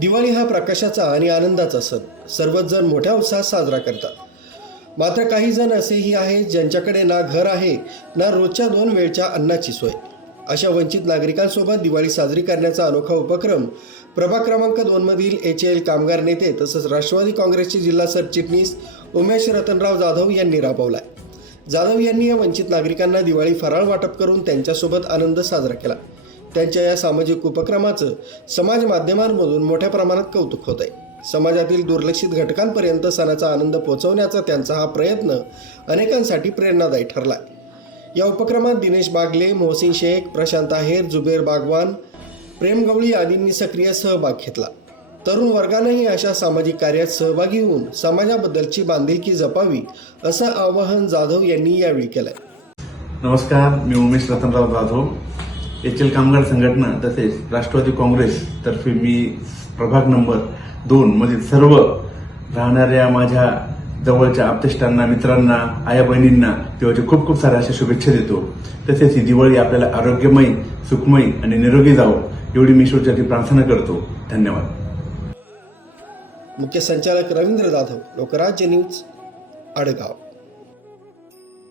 दिवाळी हा प्रकाशाचा आणि आनंदाचा सण. सर्वच जण मोठ्या उत्साहात साजरा करतात. मात्र काही जण असेही आहेत ज्यांच्याकडे ना घर आहे ना रोजच्या दोन वेळच्या अन्नाची सोय. अशा वंचित नागरिकांसोबत दिवाळी साजरी करण्याचा अनोखा उपक्रम प्रभाग क्रमांक दोनमधील एच एल कामगार नेते तसंच राष्ट्रवादी काँग्रेसचे जिल्हा सरचिटणीस उमेश रतनराव जाधव यांनी राबवलाय. जाधव यांनी या वंचित नागरिकांना दिवाळी फराळ वाटप करून त्यांच्यासोबत आनंद साजरा केला. त्यांच्या या सामाजिक उपक्रमाचं समाज माध्यमांमधून मोठ्या प्रमाणात कौतुक होत आहे. समाजातील दुर्लक्षित घटकांपर्यंत सणाचा आनंद पोहोचवण्याचा त्यांचा हा प्रयत्न अनेकांसाठी प्रेरणादायी ठरला या उपक्रमात दिनेश बागले मोहसिन शेख प्रशांत आहेर जुबेर बागवान प्रेम गवळी आदींनी सक्रिय सहभाग घेतला. तरुण वर्गानंही अशा सामाजिक कार्यात सहभागी होऊन समाजाबद्दलची बांधिलकी जपावी असं आवाहन जाधव यांनी यावेळी केलंय. नमस्कार मी उमेश रतनराव जाधव. एच एल कामगार संघटना तसेच राष्ट्रवादी काँग्रेस तर्फे मी प्रभाग नंबर दोन मधील सर्व राहणाऱ्या माझ्या जवळच्या आपतेष्टांना मित्रांना आया बहिणींना दिवाळीच्या खूप खूप साऱ्या अशा शुभेच्छा देतो. तसेच ही दिवाळी आपल्याला आरोग्यमयी सुखमयी आणि निरोगी जावो एवढी मी ईश्वरसाठी प्रार्थना करतो. धन्यवाद. मुख्य संचालक रवींद्र जाधव लोकराज्य न्यूज आडगाव.